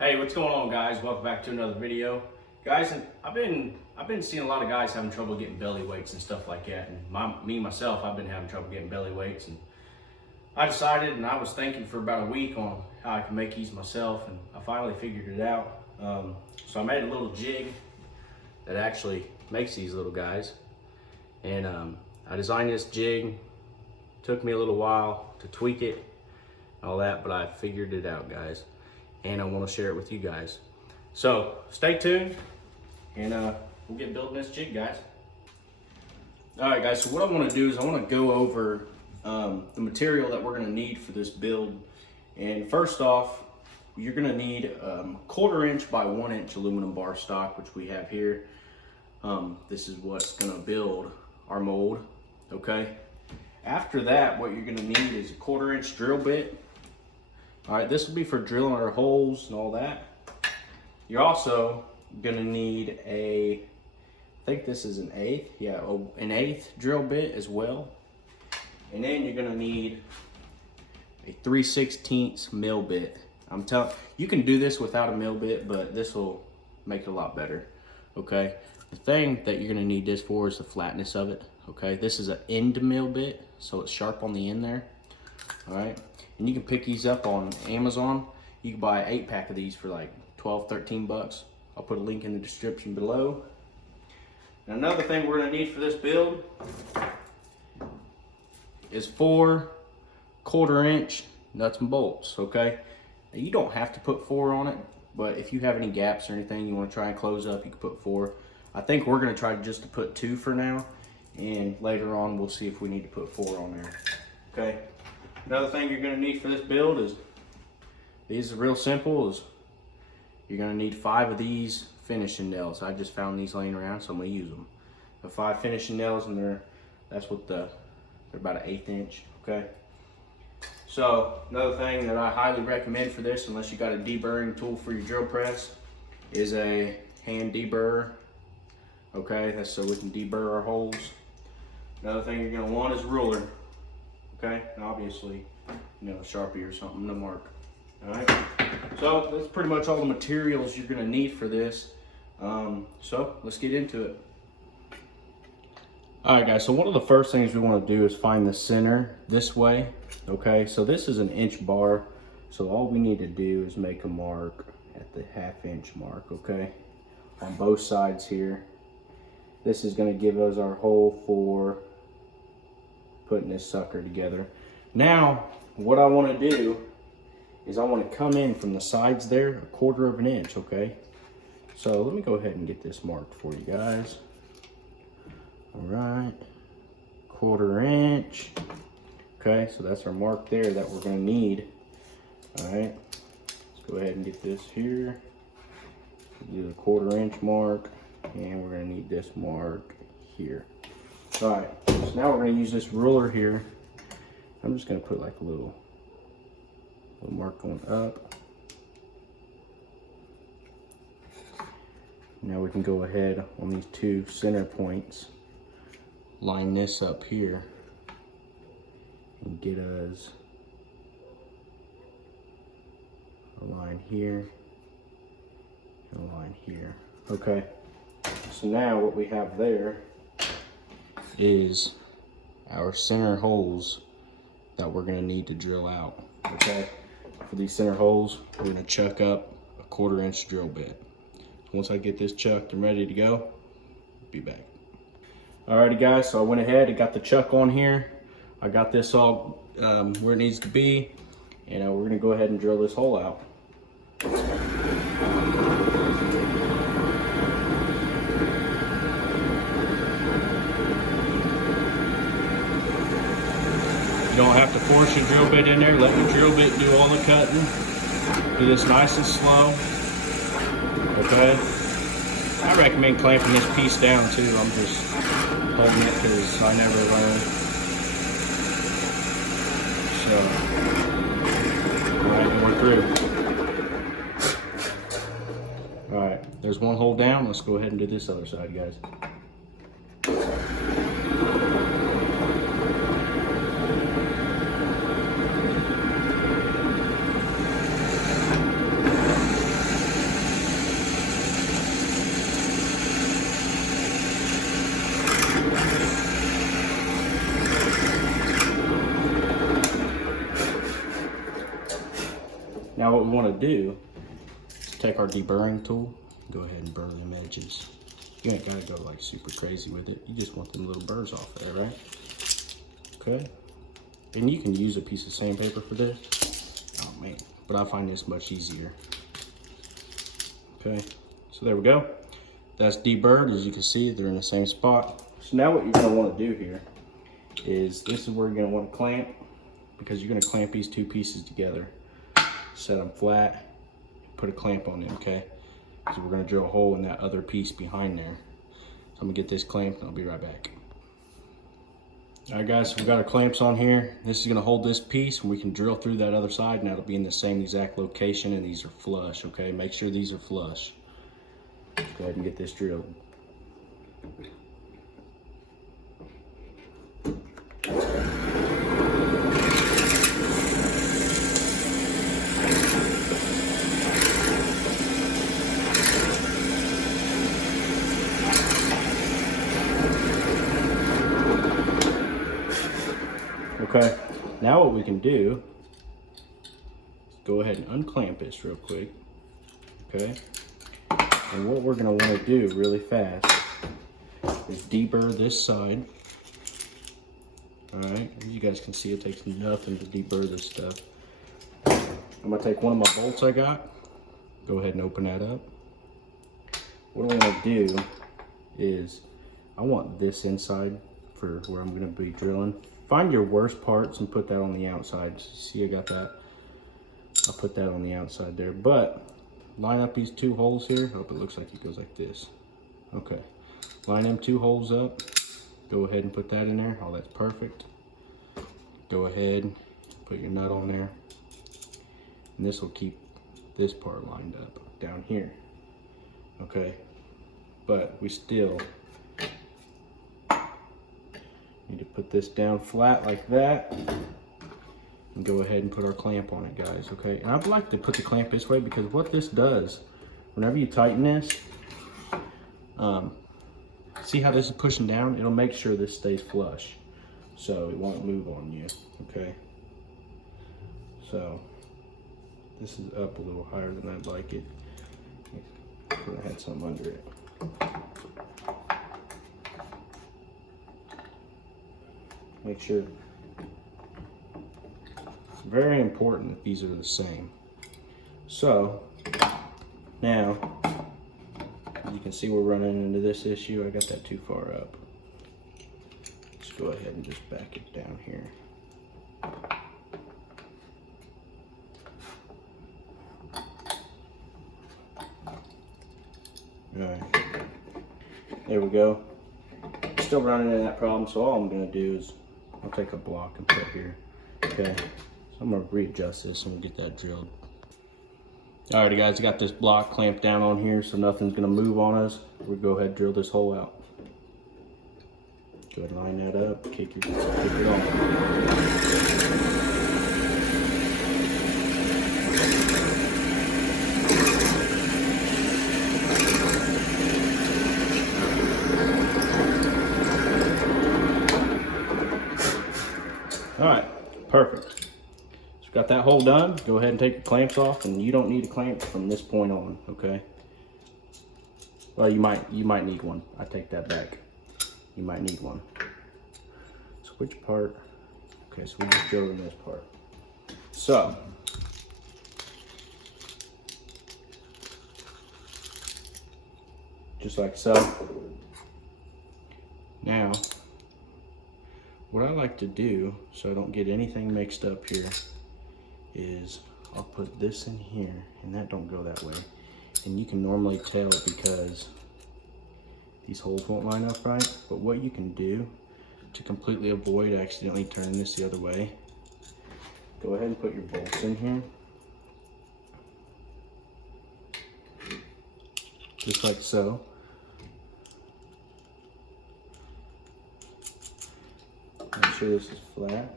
Hey, what's going on, guys? Welcome back to another video. Guys, and I've been seeing a lot of guys having trouble getting belly weights and stuff like that. And myself, I've been having trouble getting belly weights, and I decided, and I was thinking for about a week on how I can make these myself, and I finally figured it out. So I made a little jig that actually makes these little guys, and I designed this jig. Took me a little while to tweak it, all that, but I figured it out, guys, and I want to share it with you guys. So stay tuned, and we'll get building this jig, guys. All right, guys, so what I want to do is I want to go over the material that we're going to need for this build. And first off, you're going to need 1/4 inch by 1 inch aluminum bar stock, which we have here. This is what's going to build our mold, okay? After that, what you're going to need is a 1/4 inch drill bit. All right, this will be for drilling our holes and all that. You're also going to need I think this is an 1/8, yeah, an 1/8 drill bit as well. And then you're going to need a 3/16 mill bit. I'm telling you, can do this without a mill bit, but this will make it a lot better, okay? The thing that you're going to need this for is the flatness of it, okay? This is an end mill bit, so it's sharp on the end there, all right? And you can pick these up on Amazon. You can buy an 8-pack of these for like 12, 13 bucks. I'll put a link in the description below. And another thing we're gonna need for this build is 4 1/4 inch nuts and bolts, okay? Now, you don't have to put 4 on it, but if you have any gaps or anything you wanna try and close up, you can put 4. I think we're gonna try just to put 2 for now, and later on we'll see if we need to put 4 on there, okay? Another thing you're gonna need for this build is, these are real simple, is you're gonna need 5 of these finishing nails. I just found these laying around, so I'm gonna use them. The 5 finishing nails, and they're about an 1/8 inch, okay? So another thing that I highly recommend for this, unless you got a deburring tool for your drill press, is a hand deburrer, okay? That's so we can deburr our holes. Another thing you're gonna want is a ruler, okay? And obviously, you know, a Sharpie or something to mark, all right? So that's pretty much all the materials you're gonna need for this. So let's get into it. All right, guys, so one of the first things we wanna do is find the center this way, okay? So this is an inch bar, so all we need to do is make a mark at the 1/2 inch mark, okay? On both sides here. This is gonna give us our hole for putting this sucker together. Now, what I wanna do is I wanna come in from the sides there 1/4 inch, okay? So let me go ahead and get this marked for you guys. All right, 1/4 inch. Okay, so that's our mark there that we're gonna need. All right, let's go ahead and get this here. Do the 1/4 inch mark, and we're gonna need this mark here. All right, so now we're gonna use this ruler here. I'm just gonna put like a little mark going up. Now we can go ahead on these 2 center points, line this up here, and get us a line here and a line here. Okay, so now what we have there is our center holes that we're gonna need to drill out, okay? For these center holes, we're gonna chuck up a 1/4 inch drill bit. Once I get this chucked and ready to go, be back. Alrighty, guys, so I went ahead and got the chuck on here. I got this all where it needs to be, and we're gonna go ahead and drill this hole out. You don't have to force your drill bit in there. Let the drill bit do all the cutting. Do this nice and slow, okay? I recommend clamping this piece down too. I'm just holding it because I never learned. So, go ahead and work through. All right, there's one hole down. Let's go ahead and do this other side, guys. want to do is take our deburring tool, go ahead and burr them edges. You ain't gotta go like super crazy with it. You just want them little burrs off there, right? Okay. And you can use a piece of sandpaper for this. Oh man, but I find this much easier. Okay, so there we go. That's deburred. As you can see, they're in the same spot. So now what you're gonna wanna do here is, this is where you're gonna wanna clamp, because you're gonna clamp these two pieces together. Set them flat, put a clamp on them, okay? So we're gonna drill a hole in that other piece behind there. So I'm gonna get this clamped and I'll be right back. All right guys, so we've got our clamps on here. This is gonna hold this piece and we can drill through that other side and that'll be in the same exact location, and these are flush, okay? Make sure these are flush. Go ahead and get this drilled. Okay, now what we can do is go ahead and unclamp this real quick, okay? And what we're gonna wanna do really fast is deburr this side. All right, as you guys can see, it takes nothing to deburr this stuff. I'm gonna take one of my bolts I got, go ahead and open that up. What I wanna do is, I want this inside for where I'm gonna be drilling. Find your worst parts and put that on the outside. See, I got that. I'll put that on the outside there. But line up these two holes here. Hope it looks like it goes like this. Okay. Line them two holes up. Go ahead and put that in there. Oh, that's perfect. Go ahead, put your nut on there. And this will keep this part lined up down here. Okay. But we still need to put this down flat like that and go ahead and put our clamp on it, guys, okay? And I'd like to put the clamp this way because what this does, whenever you tighten this, see how this is pushing down? It'll make sure this stays flush so it won't move on you, okay? So this is up a little higher than I'd like it. Could have had something under it. Make sure, it's very important that these are the same. So now, as you can see, we're running into this issue. I got that too far up. Let's go ahead and just back it down here. All right, there we go. Still running into that problem, so all I'm gonna do is I'll take a block and put here, okay? So I'm gonna readjust this and we'll get that drilled. Alrighty guys, I got this block clamped down on here so nothing's gonna move on us. We'll go ahead and drill this hole out. Go ahead and line that up, kick it on. All right, perfect. So got that hole done. Go ahead and take your clamps off, and you don't need a clamp from this point on, okay? Well, you might need one. I take that back. You might need one. So which part? Okay, so we're just drilling this part. So just like so. Now, what I like to do, so I don't get anything mixed up here, is I'll put this in here, and that don't go that way. And you can normally tell because these holes won't line up right, but what you can do to completely avoid accidentally turning this the other way, go ahead and put your bolts in here. Just like so. Make sure this is flat.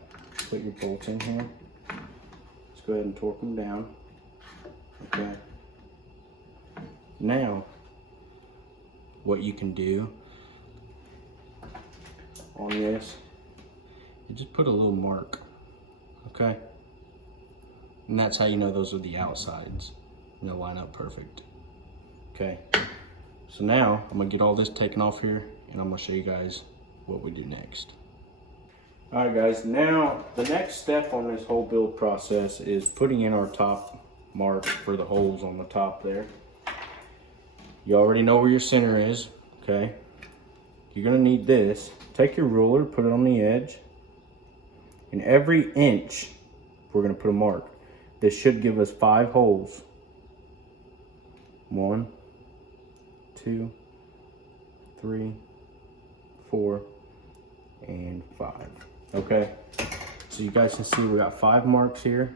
Put your bolts in here. Let's go ahead and torque them down. Okay. Now, what you can do on this, you just put a little mark. Okay. And that's how you know those are the outsides. And they'll line up perfect. Okay. So now I'm gonna get all this taken off here and I'm gonna show you guys what we do next. All right guys, now the next step on this whole build process is putting in our top mark for the holes on the top there. You already know where your center is, okay? You're gonna need this. Take your ruler, put it on the edge, and every inch we're gonna put a mark. This should give us 5 holes. 1, 2, 3, 4, and 5. Okay, so you guys can see we got 5 marks here.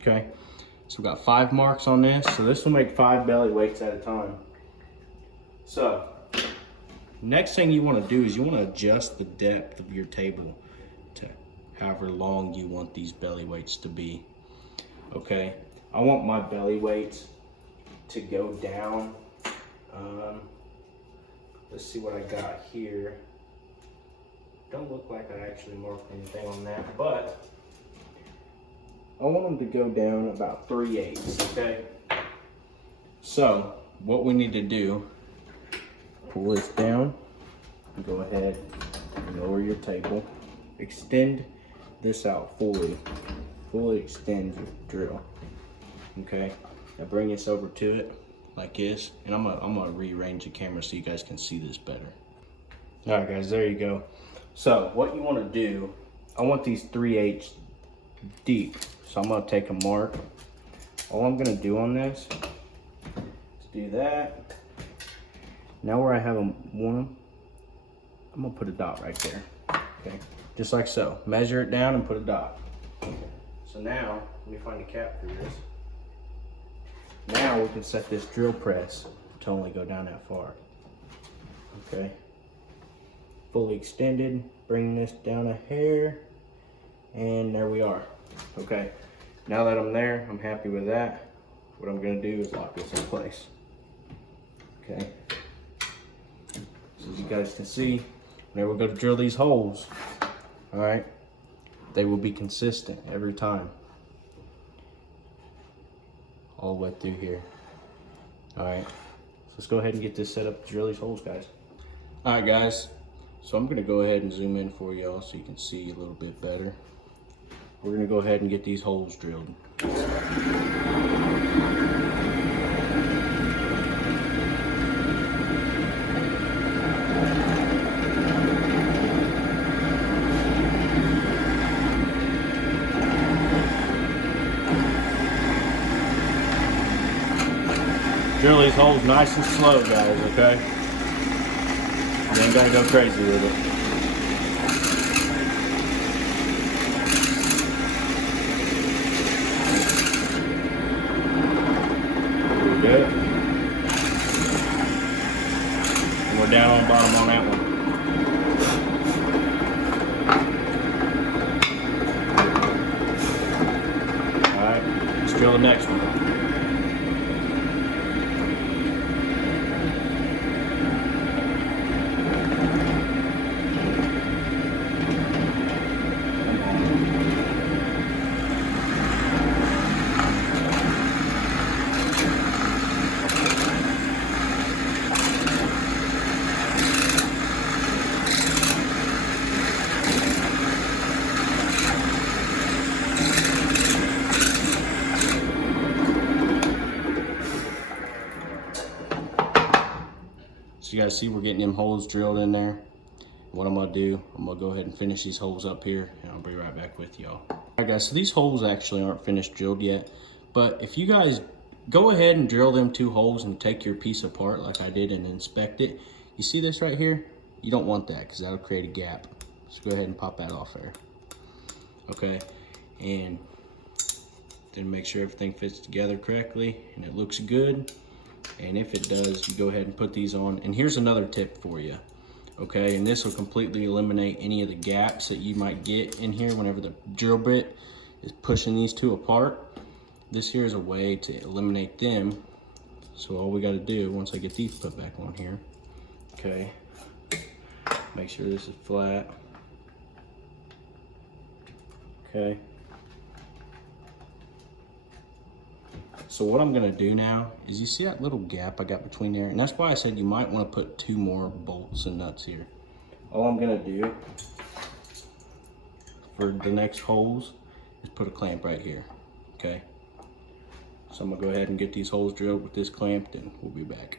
Okay, so we got 5 marks on this. So this will make 5 belly weights at a time. So next thing you want to do is you want to adjust the depth of your table to however long you want these belly weights to be. Okay, I want my belly weights to go down. Let's see what I got here. Don't look like I actually marked anything on that, but I want them to go down about 3/8, okay? So what we need to do, pull this down, go ahead and lower your table, extend this out fully extend your drill, okay? Now bring this over to it like this, and I'm gonna rearrange the camera so you guys can see this better. All right guys, there you go. So what you wanna do, I want these 3/8 deep. So I'm gonna take a mark. All I'm gonna do on this is do that. Now where I have one, I'm gonna put a dot right there, okay? Just like so. Measure it down and put a dot. So now, let me find a cap for this. Now we can set this drill press to only go down that far, okay? Fully extended, bring this down a hair, and there we are, okay? Now that I'm there, I'm happy with that. What I'm gonna do is lock this in place, okay? So as you guys can see, whenever we go to drill these holes, all right, they will be consistent every time. All the way through here. All right, so let's go ahead and get this set up to drill these holes, guys. All right, guys, so I'm gonna go ahead and zoom in for y'all so you can see a little bit better. We're gonna go ahead and get these holes drilled. Drill these holes nice and slow, guys, okay? You ain't gotta go crazy with it. Pretty good. And we're down on the bottom on that one. Alright, let's drill the next one. So you guys see we're getting them holes drilled in there. What I'm gonna do, I'm gonna go ahead and finish these holes up here and I'll be right back with y'all. All right guys, so these holes actually aren't finished drilled yet, but if you guys go ahead and drill them 2 holes and take your piece apart like I did and inspect it, you see this right here? You don't want that because that'll create a gap. So go ahead and pop that off there. Okay, and then make sure everything fits together correctly and it looks good. And if it does, you go ahead and put these on. And here's another tip for you, okay? And this will completely eliminate any of the gaps that you might get in here whenever the drill bit is pushing these 2 apart. This here is a way to eliminate them. So all we gotta do, once I get these put back on here, okay, Make sure this is flat. Okay. So what I'm gonna do now is, you see that little gap I got between there? And that's why I said you might wanna put 2 more bolts and nuts here. All I'm gonna do for the next holes is put a clamp right here, okay? So I'm gonna go ahead and get these holes drilled with this clamp, then we'll be back.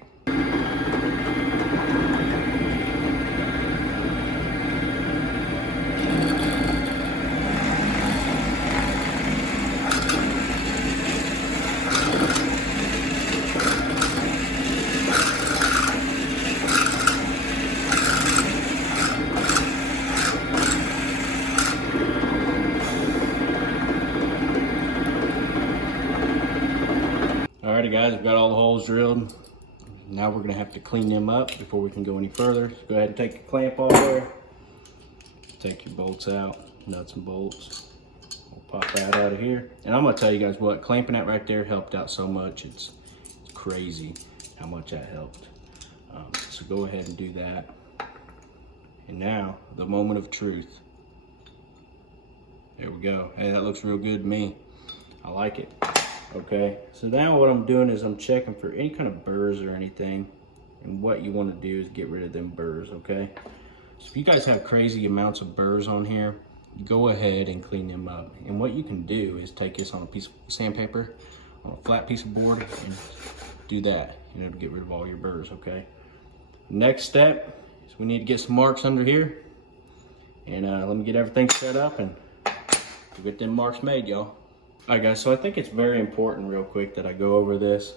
Alrighty guys, we've got all the holes drilled. Now we're gonna have to clean them up before we can go any further. So go ahead and take the clamp off there. Take your bolts out, nuts and bolts. We'll pop that out of here. And I'm gonna tell you guys what, clamping that right there helped out so much. It's crazy how much that helped. So go ahead and do that. And now, the moment of truth. There we go. Hey, that looks real good to me. I like it. Okay, so now what I'm doing is I'm checking for any kind of burrs or anything, and what you want to do is get rid of them burrs, okay? So if you guys have crazy amounts of burrs on here, go ahead and clean them up. And what you can do is take this on a piece of sandpaper, on a flat piece of board, and do that, and it'll get rid of all your burrs, okay? Next step is we need to get some marks under here, and let me get everything set up and we'll get them marks made, y'all. Alright guys, so I think it's very important real quick that I go over this.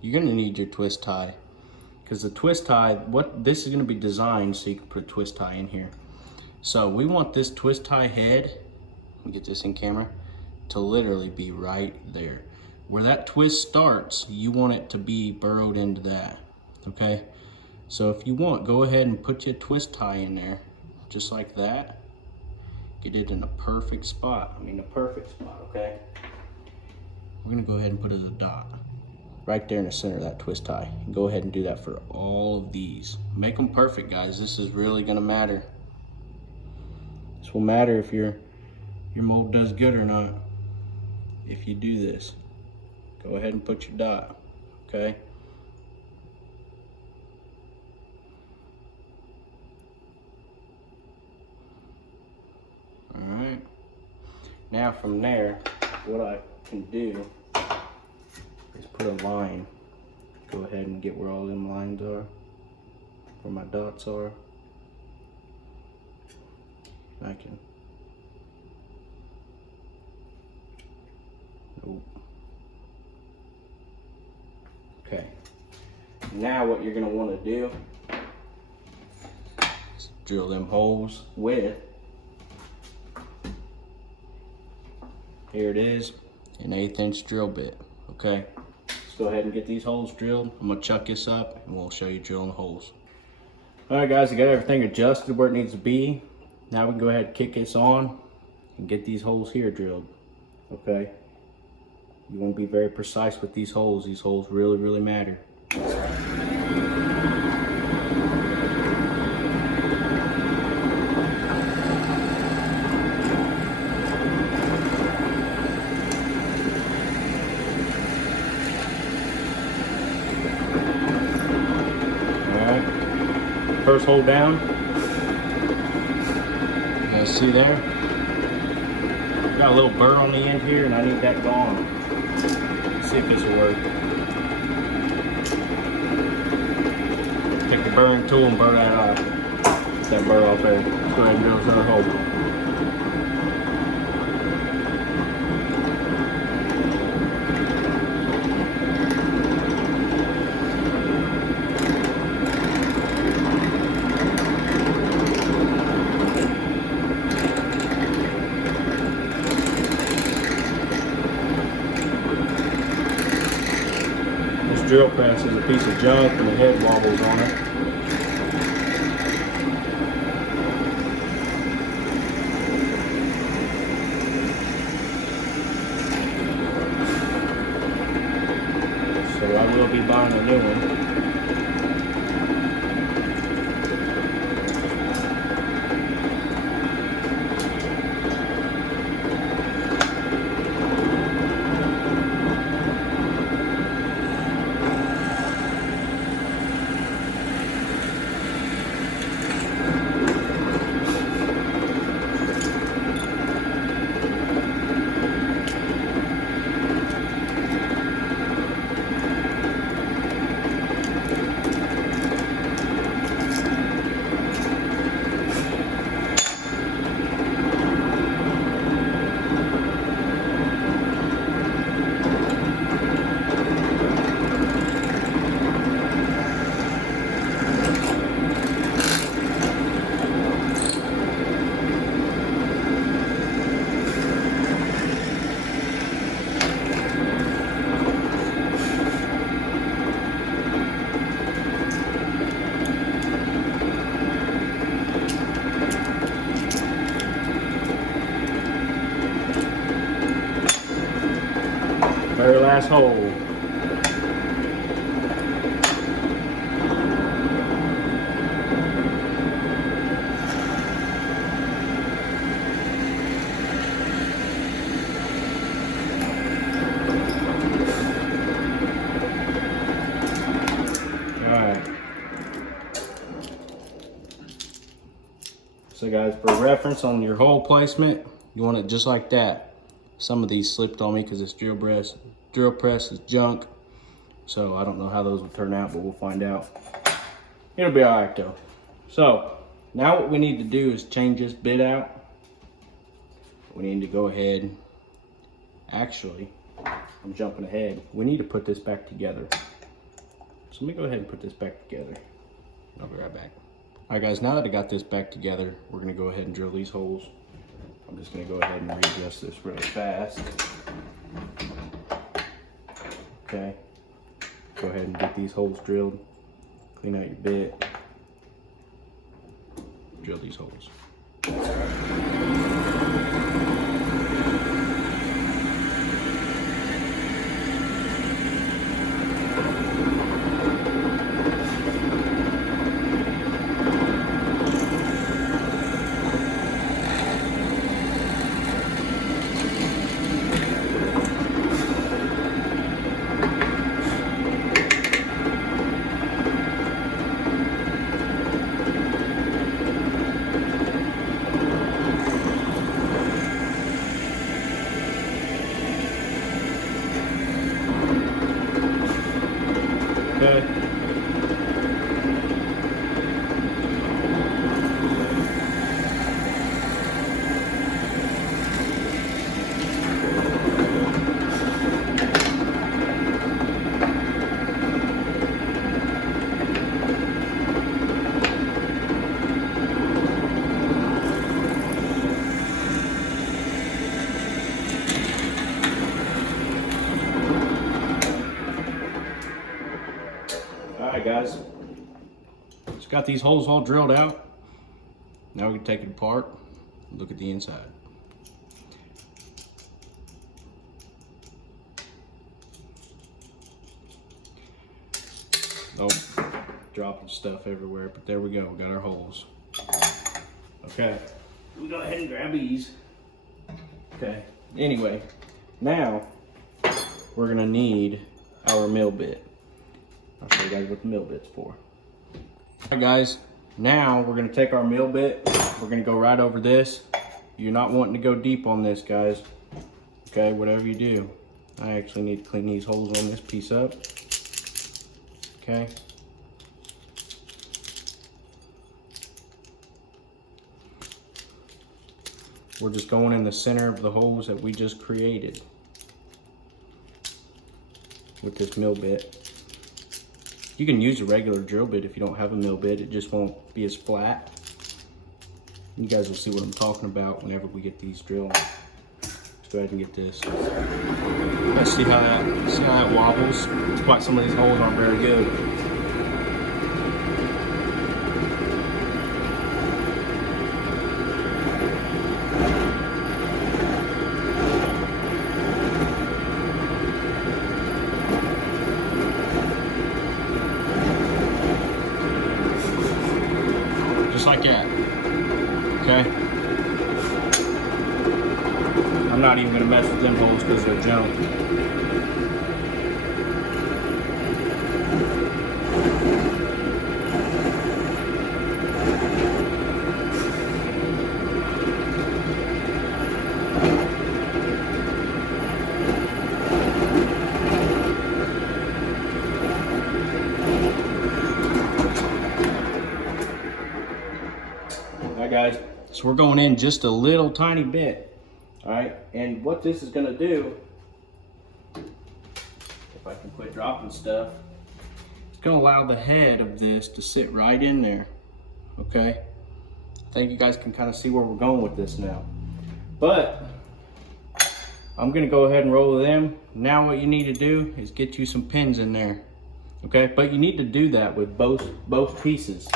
You're gonna need your twist tie, because the twist tie, this is gonna be designed so you can put a twist tie in here. So we want this twist tie head, let me get this in camera, to literally be right there. Where that twist starts, you want it to be burrowed into that, okay? So if you want, go ahead and put your twist tie in there, just like that. Get it in a perfect spot. I mean, a perfect spot, okay? We're gonna go ahead and put it as a dot right there in the center of that twist tie. And go ahead and do that for all of these. Make them perfect, guys. This is really gonna matter. This will matter if your mold does good or not. If you do this, go ahead and put your dot, okay? Alright, now from there, what I can do is put a line. Go ahead and get where all them lines are, where my dots are. I can, nope. Okay, now what you're gonna wanna do is drill them holes with, here it is, an 1/8 inch drill bit, okay? Let's go ahead and get these holes drilled. I'm gonna chuck this up and we'll show you drilling the holes. All right guys, I got everything adjusted where it needs to be. Now we can go ahead and kick this on and get these holes here drilled, okay? You wanna be very precise with these holes. These holes really, really matter. First hole down, you guys see there? Got a little burr on the end here and I need that gone. Let's see if this will work. Take the burring tool and burr that off. Get that burr off there. Let's go ahead and drill another hole. Drill press is a piece of junk and the head wobbles on it. So I will be buying a new one. Very last hole. So guys, for reference on your hole placement, you want it just like that. Some of these slipped on me because this drill press is junk. So I don't know how those will turn out, but we'll find out. It'll be all right though. So now what we need to do is change this bit out. We need to go ahead. Actually, I'm jumping ahead. We need to put this back together. So let me go ahead and put this back together. I'll be right back. All right guys, now that I got this back together, we're gonna go ahead and drill these holes. I'm just gonna go ahead and readjust this really fast. Okay, go ahead and get these holes drilled. Clean out your bit. Drill these holes. Okay. Alright guys, just got these holes all drilled out. Now we can take it apart and look at the inside. Oh, dropping stuff everywhere, but there we go, we got our holes. Okay, we'll go ahead and grab these. Okay, anyway, now we're gonna need our mill bit. I'll show you guys what the mill bit's for. Alright guys, now we're gonna take our mill bit, we're gonna go right over this. You're not wanting to go deep on this, guys. Okay, whatever you do. I actually need to clean these holes on this piece up. Okay. We're just going in the center of the holes that we just created with this mill bit. You can use a regular drill bit if you don't have a mill bit. It just won't be as flat. You guys will see what I'm talking about whenever we get these drilled. Let's go ahead and get this. Let's see how that wobbles. That's why some of these holes aren't very good. Like that. Okay. I'm not even gonna mess with them holes because they're junk. Guys, so we're going in just a little tiny bit. All right, and what this is going to do, if I can quit dropping stuff, it's going to allow the head of this to sit right in there. Okay, I think you guys can kind of see where we're going with this now, but I'm going to go ahead and roll them. Now what you need to do is get you some pins in there. Okay, but you need to do that with both pieces.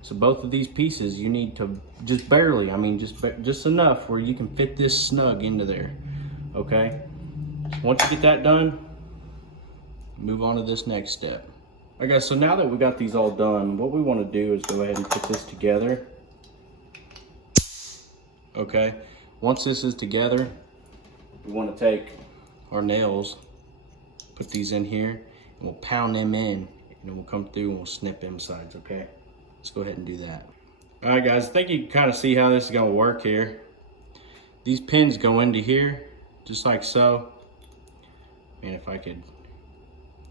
So both of these pieces, you need to just barely, I mean, just enough where you can fit this snug into there. Okay. Once you get that done, move on to this next step. All right guys, so now that we got these all done, what we want to do is go ahead and put this together. Okay, once this is together, we want to take our nails, put these in here, and we'll pound them in, and then we'll come through and we'll snip them sides, okay? Let's go ahead and do that. All right guys, I think you can kind of see how this is gonna work here. These pins go into here, just like so. And if I could,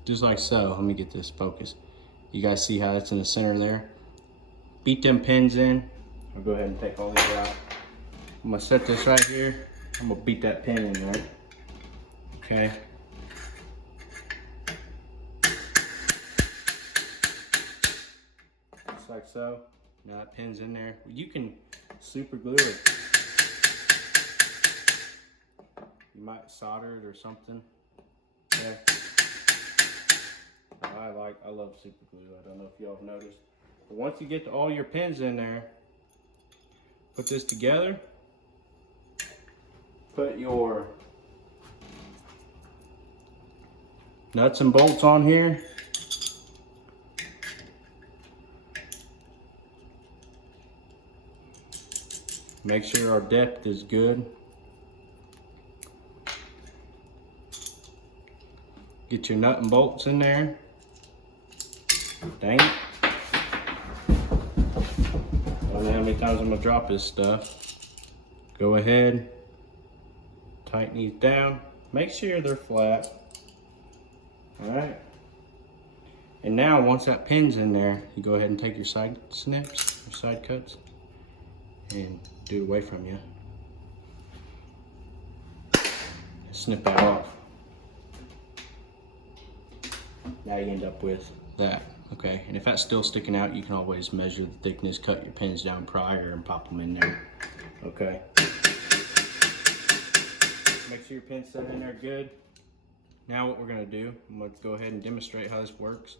just like so, let me get this focus. You guys see how it's in the center there? Beat them pins in. I'll go ahead and take all these out. I'm gonna set this right here. I'm gonna beat that pin in there. Okay. Just like so. Now that pin's in there. You can super glue it. You might solder it or something. Yeah. I love super glue. I don't know if y'all have noticed. But once you get all your pins in there, put this together. Put your nuts and bolts on here. Make sure our depth is good. Get your nut and bolts in there. Dang it. I don't know how many times I'm gonna drop this stuff. Go ahead, tighten these down. Make sure they're flat. All right. And now once that pin's in there, you go ahead and take your side snips, your side cuts, and do it away from you. Snip that off. Now you end up with that, okay? And if that's still sticking out, you can always measure the thickness, cut your pins down prior, and pop them in there, okay? Make sure your pins set in there good. Now what we're gonna do, I'm gonna go ahead and demonstrate how this works.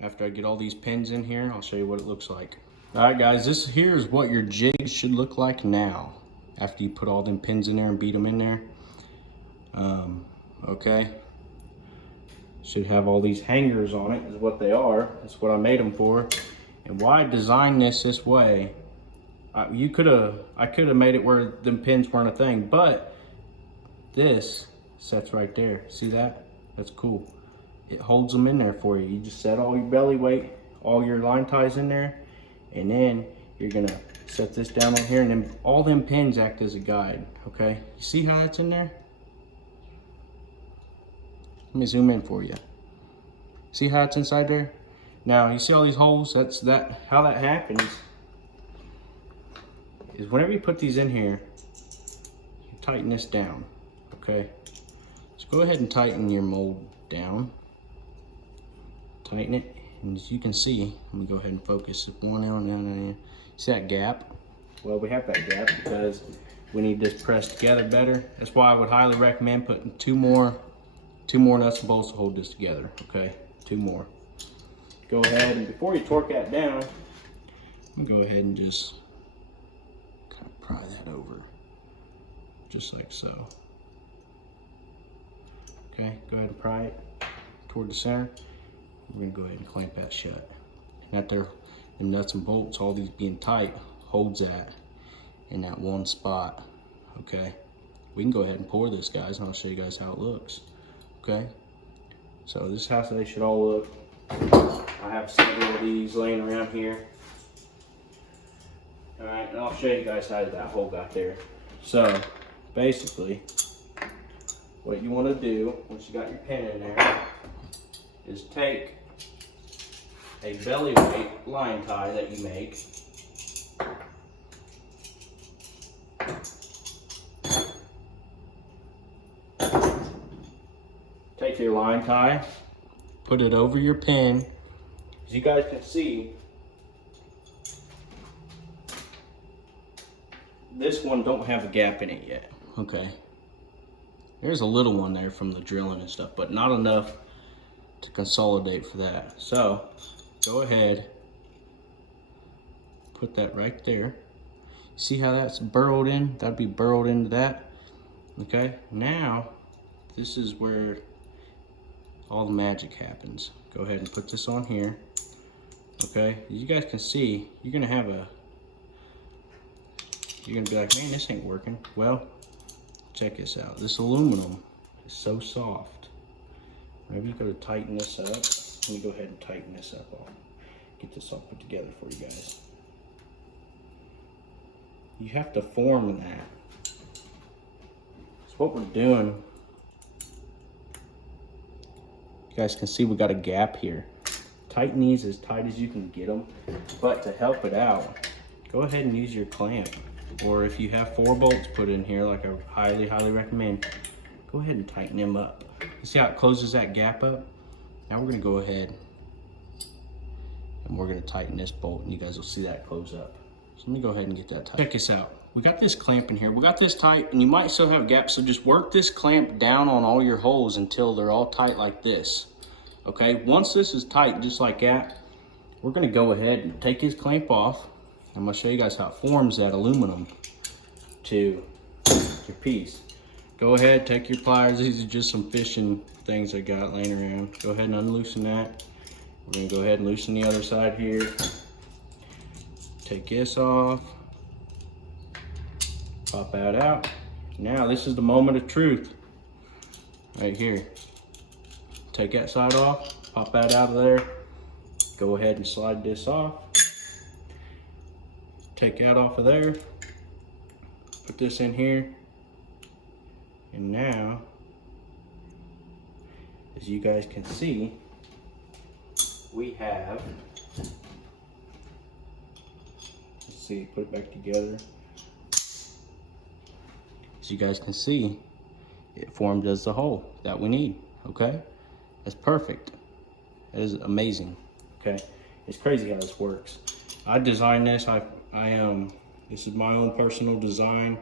After I get all these pins in here, I'll show you what it looks like. All right guys, this here is what your jig should look like now, after you put all them pins in there and beat them in there. Okay. Should have all these hangers on it, is what they are. That's what I made them for. And why I designed this way, I could have made it where them pins weren't a thing, but this sets right there. See that? That's cool. It holds them in there for you. You just set all your belly weight, all your line ties in there, and then you're gonna set this down on here, and then all them pins act as a guide, okay? You see how it's in there? Let me zoom in for you. See how it's inside there? Now, you see all these holes? How that happens is whenever you put these in here, you tighten this down, okay? So go ahead and tighten your mold down. Tighten it, and as you can see, let me go ahead and focus one on. See that gap? Well, we have that gap because we need this pressed together better. That's why I would highly recommend putting two more nuts and bolts to hold this together, okay? 2 more. Go ahead, and before you torque that down, I'm gonna go ahead and just kind of pry that over, just like so. Okay, go ahead and pry it toward the center. We're gonna go ahead and clamp that shut. And out there, them nuts and bolts, all these being tight, holds that in that one spot, okay? We can go ahead and pour this, guys, and I'll show you guys how it looks. Okay, so this is how they should all look. I have several of these laying around here. All right, and I'll show you guys how that hole got there. So basically, what you want to do once you got your pin in there is take a belly weight line tie that you make. Take your line tie, put it over your pin. As you guys can see, this one don't have a gap in it yet, okay? There's a little one there from the drilling and stuff, but not enough to consolidate for that. So, go ahead, put that right there. See how that's burrowed in? That'd be burrowed into that, okay? Now, this is where all the magic happens. Go ahead and put this on here. Okay, you guys can see, you're gonna be like, man, this ain't working. Well, check this out. This aluminum is so soft. Maybe you go to tighten this up. Let me go ahead and tighten this up. I'll get this all put together for you guys. You have to form that. So what we're doing, you guys can see we got a gap here. Tighten these as tight as you can get them, but to help it out, go ahead and use your clamp. Or if you have 4 bolts put in here, like I highly recommend, go ahead and tighten them up. You see how it closes that gap up? Now we're gonna go ahead and we're gonna tighten this bolt, and you guys will see that close up. So let me go ahead and get that tight. Check this out. We got this clamp in here. We got this tight, and you might still have gaps, so just work this clamp down on all your holes until they're all tight like this. Okay, once this is tight just like that, we're gonna go ahead and take this clamp off. I'm gonna show you guys how it forms that aluminum to your piece. Go ahead, take your pliers. These are just some fishing things I got laying around. Go ahead and unloosen that. We're gonna go ahead and loosen the other side here. Take this off. Pop that out. Now this is the moment of truth. Right here. Take that side off, pop that out of there. Go ahead and slide this off. Take that off of there. Put this in here. And now, as you guys can see, we have, let's see, put it back together. As you guys can see, it formed as the hole that we need, okay? That's perfect. That is amazing, okay? It's crazy how this works. I designed this, this is my own personal design.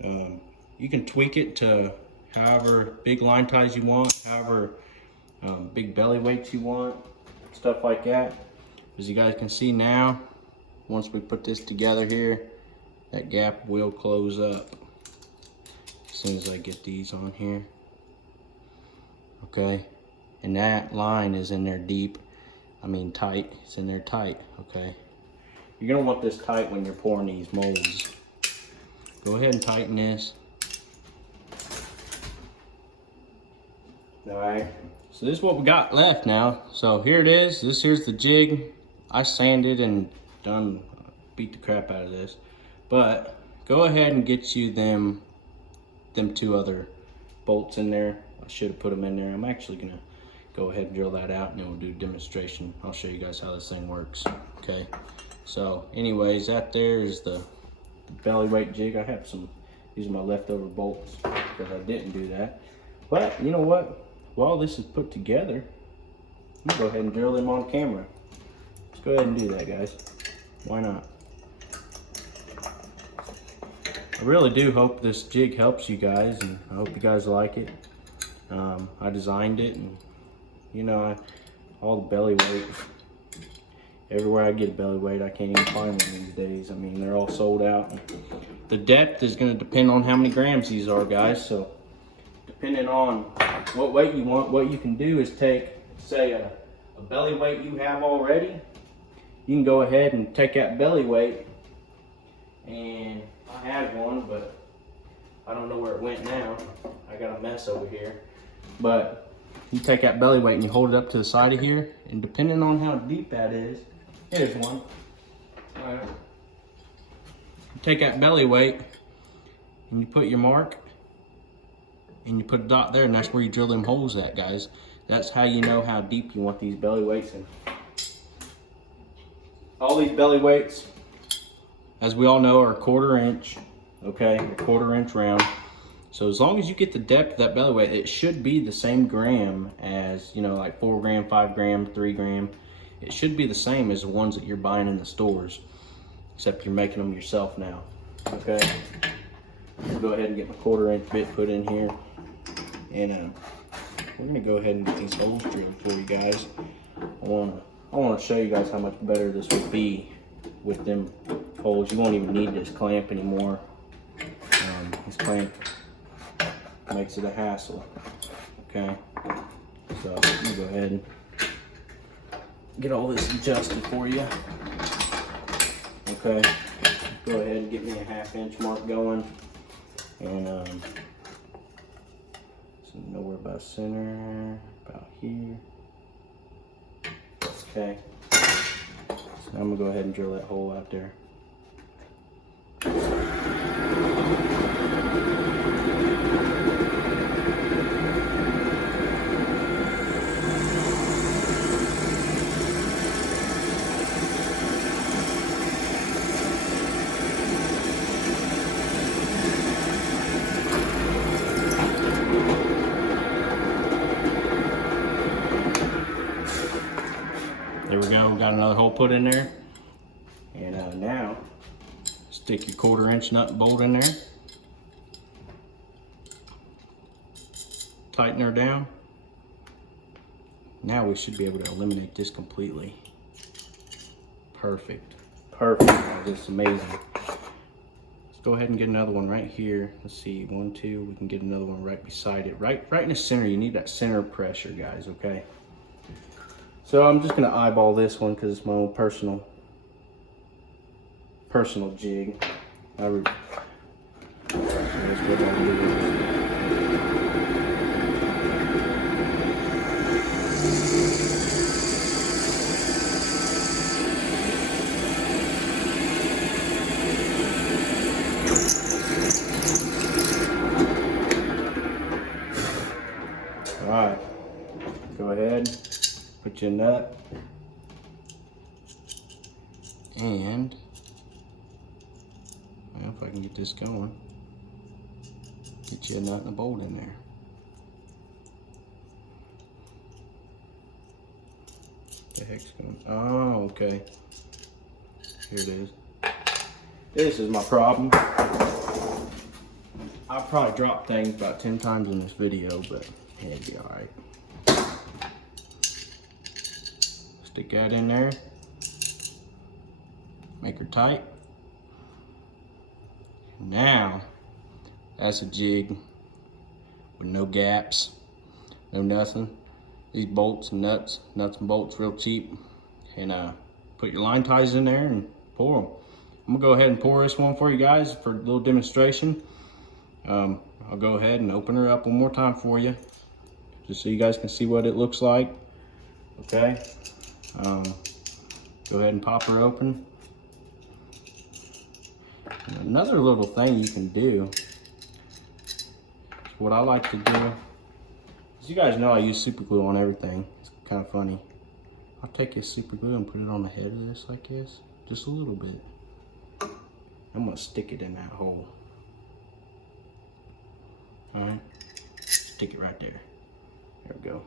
You can tweak it to however big line ties you want, however big belly weights you want, stuff like that. As you guys can see now, once we put this together here, that gap will close up as soon as I get these on here. Okay, and that line is in there deep. I mean tight, it's in there tight, okay? You're gonna want this tight when you're pouring these molds. Go ahead and tighten this. All right, so this is what we got left now. So here it is, here's the jig. I sanded and beat the crap out of this. But go ahead and get you them 2 other bolts in there. I should have put them in there. I'm actually gonna go ahead and drill that out, and then we'll do a demonstration. I'll show you guys how this thing works, okay? So anyways, that there is the belly weight jig. I have these are my leftover bolts because I didn't do that. But you know what? While this is put together, I'm gonna go ahead and drill them on camera. Let's go ahead and do that, guys. Why not? I really do hope this jig helps you guys, and I hope you guys like it. I designed it, and you know, all the belly weight, everywhere I get a belly weight, I can't even find one these days. I mean, they're all sold out. The depth is going to depend on how many grams these are, guys. So depending on what weight you want, what you can do is take, say, a belly weight you have already. You can go ahead and take that belly weight, and I had one, but I don't know where it went now. I got a mess over here. But you take that belly weight and you hold it up to the side of here, and depending on how deep that is, here's one. All right. You take that belly weight and you put your mark and you put a dot there, and that's where you drill them holes at, guys. That's how you know how deep you want these belly weights in. All these belly weights, as we all know, are 1/4 inch, okay, 1/4 inch round. So as long as you get the depth of that belly weight, it should be the same gram as, you know, like 4 gram, 5 gram, 3 gram. It should be the same as the ones that you're buying in the stores, except you're making them yourself now, okay? I'll go ahead and get my 1/4 inch bit put in here. And we're gonna go ahead and get these holes drilled for you guys. I wanna show you guys how much better this would be with them holes. You won't even need this clamp anymore. This clamp makes it a hassle, okay? So I'm gonna go ahead and get all this adjusted for you. Okay, go ahead and get me a 1/2 inch mark going. And so nowhere about center, about here. Okay, so now I'm gonna go ahead and drill that hole out there. There we go, got another hole put in there. And now, stick your 1/4 inch nut and bolt in there. Tighten her down. Now we should be able to eliminate this completely. Perfect, perfect, this is amazing. Let's go ahead and get another one right here. Let's see, 1, 2, we can get another one right beside it. Right in the center, you need that center pressure, guys, okay? So I'm just gonna eyeball this one because it's my own personal jig. That's what I'll do. All right, go ahead. Put your nut and, well, if I can get this going, get you a nut and a bolt in there. The heck's going? Oh, okay. Here it is. This is my problem. I'll probably drop things about 10 times in this video, but it'll be all right. Stick that in there, make her tight. Now, that's a jig with no gaps, no nothing. These bolts and nuts and bolts real cheap. And put your line ties in there and pour them. I'm gonna go ahead and pour this one for you guys for a little demonstration. I'll go ahead and open her up one more time for you, just so you guys can see what it looks like, okay? Go ahead and pop her open. And another little thing you can do, what I like to do, is you guys know I use super glue on everything. It's kind of funny. I'll take this super glue and put it on the head of this like this, just a little bit. I'm gonna stick it in that hole. All right, stick it right there. There we go.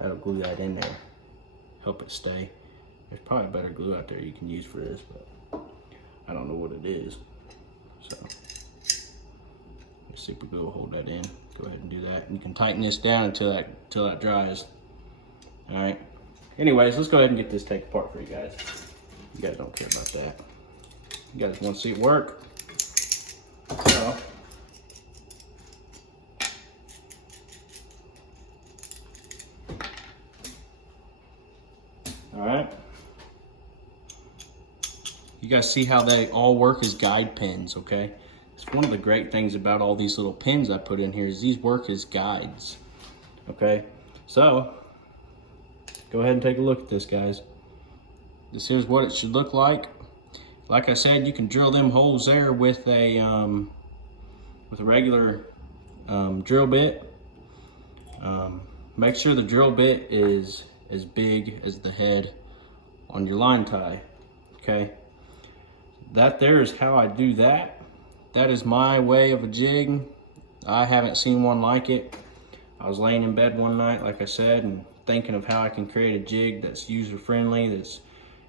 That'll glue that in there. Help it stay. There's probably better glue out there you can use for this, but I don't know what it is. So super glue will hold that in. Go ahead and do that. And you can tighten this down until that dries. All right. Anyways, let's go ahead and get this taken apart for you guys. You guys don't care about that. You guys want to see it work? So, all right. You guys see how they all work as guide pins, okay? It's one of the great things about all these little pins I put in here is these work as guides, okay? So, go ahead and take a look at this, guys. This is what it should look like. Like I said, you can drill them holes there with a regular drill bit. Make sure the drill bit is as big as the head on your line tie, okay? That there is how I do that. That is my way of a jig. I haven't seen one like it. I was laying in bed one night, like I said, and thinking of how I can create a jig that's user-friendly, that's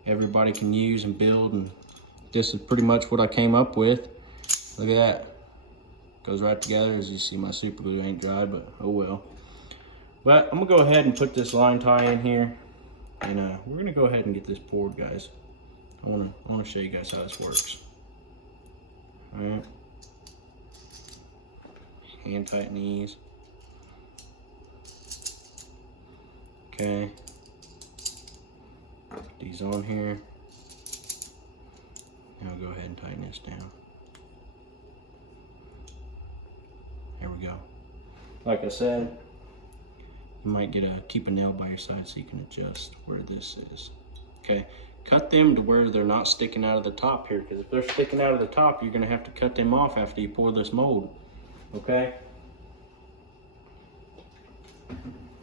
everybody can use and build, and this is pretty much what I came up with. Look at that. Goes right together. As you see, my super glue ain't dry, but oh well. But I'm gonna go ahead and put this line tie in here, and we're gonna go ahead and get this poured, guys. I wanna show you guys how this works. All right. Hand tighten these. Okay. Put these on here. Now go ahead and tighten this down. There we go. Like I said, you might keep a nail by your side so you can adjust where this is. Okay, cut them to where they're not sticking out of the top here, because if they're sticking out of the top, you're gonna have to cut them off after you pour this mold. Okay?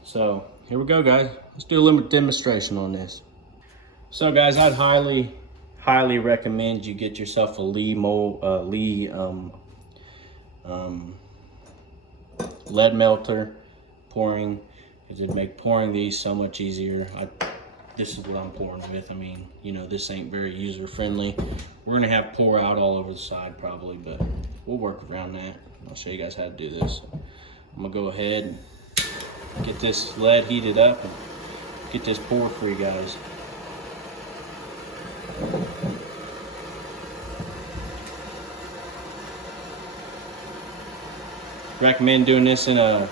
So here we go, guys. Let's do a little demonstration on this. So guys, I'd highly recommend you get yourself a Lee lead melter pouring, because it'd make pouring these so much easier. This is what I'm pouring with. I mean, you know, this ain't very user friendly. We're gonna have pour out all over the side probably, but we'll work around that. I'll show you guys how to do this. I'm gonna go ahead and get this lead heated up and get this poured for you guys. Recommend doing this in a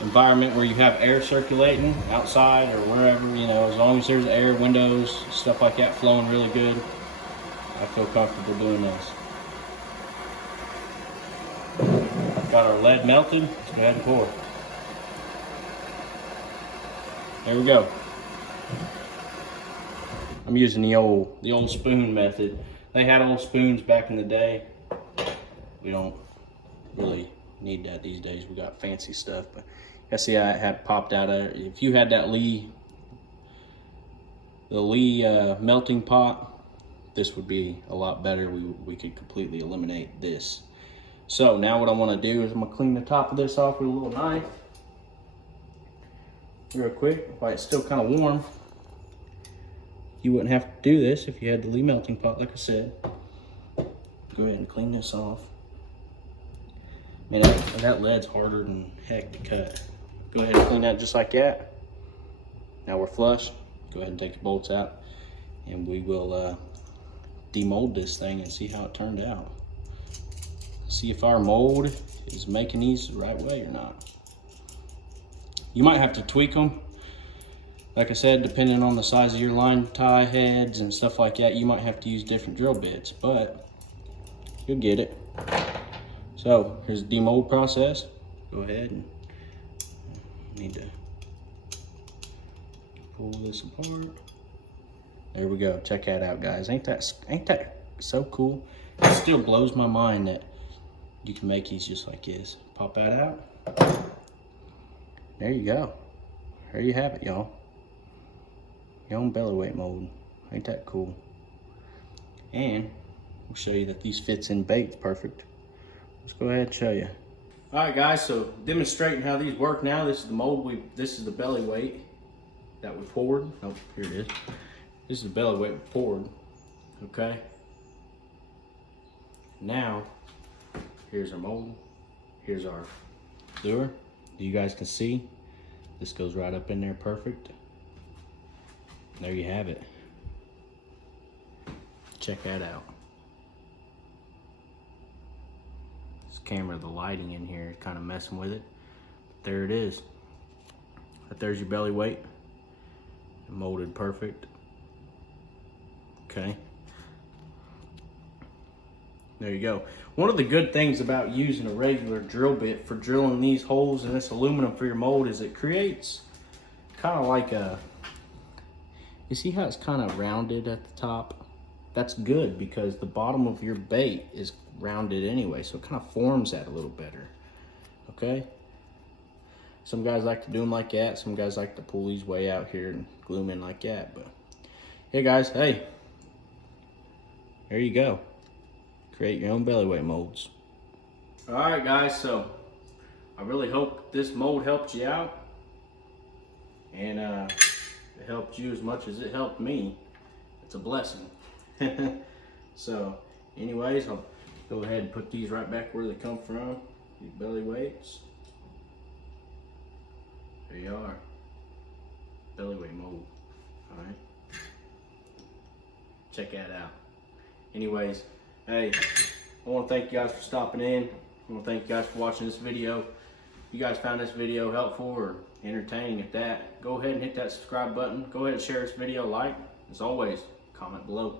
environment where you have air circulating outside or wherever, you know, as long as there's air, windows, stuff like that flowing really good. I feel comfortable doing this. Got our lead melted. Let's go ahead and pour. There we go. I'm using the old spoon method. They had old spoons back in the day. We don't really need that these days. We got fancy stuff, but I see I had popped out of it. If you had that the Lee melting pot, this would be a lot better. We could completely eliminate this. So now what I want to do is I'm gonna clean the top of this off with a little knife real quick while it's still kind of warm. You wouldn't have to do this if you had the Lee melting pot, like I said. Go ahead and clean this off. Man, that lead's harder than heck to cut. Go ahead and clean that just like that. Now we're flush. Go ahead and take the bolts out, and we will demold this thing and see how it turned out. See if our mold is making these the right way or not. You might have to tweak them. Like I said, depending on the size of your line tie heads and stuff like that, you might have to use different drill bits, but you'll get it. So here's the demold process. Go ahead and need to pull this apart. There we go. Check that out, guys. Ain't that so cool? It still blows my mind that you can make these just like this. Pop that out. There you go. There you have it, y'all. Your own belly weight mold. Ain't that cool? And we'll show you that these fits in bait perfect. Let's go ahead and show you. All right, guys, so demonstrating how these work now. This is the mold this is the belly weight that we poured. Oh, here it is. This is the belly weight we poured, okay? Now, here's our mold. Here's our lure. You guys can see, this goes right up in there perfect. There you have it. Check that out. Camera, the lighting in here is kind of messing with it, but there it is. But there's your belly weight, molded perfect. Okay, there you go. One of the good things about using a regular drill bit for drilling these holes in this aluminum for your mold is it creates kind of like you see how it's kind of rounded at the top? That's good because the bottom of your bait is rounded anyway, so it kind of forms that a little better. Okay, some guys like to do them like that, some guys like to pull these way out here and glue them in like that. But hey guys, hey, there you go. Create your own belly weight molds. All right guys, so I really hope this mold helped you out, and it helped you as much as it helped me. It's a blessing. So anyways, I'll go ahead and put these right back where they come from, these belly weights. There you are, belly weight mold. All right, check that out. Anyways, hey, I want to thank you guys for stopping in. I want to thank you guys for watching this video. you guys found this video helpful or entertaining at that, go ahead and hit that subscribe button. Go ahead and share this video, like. As always, comment below.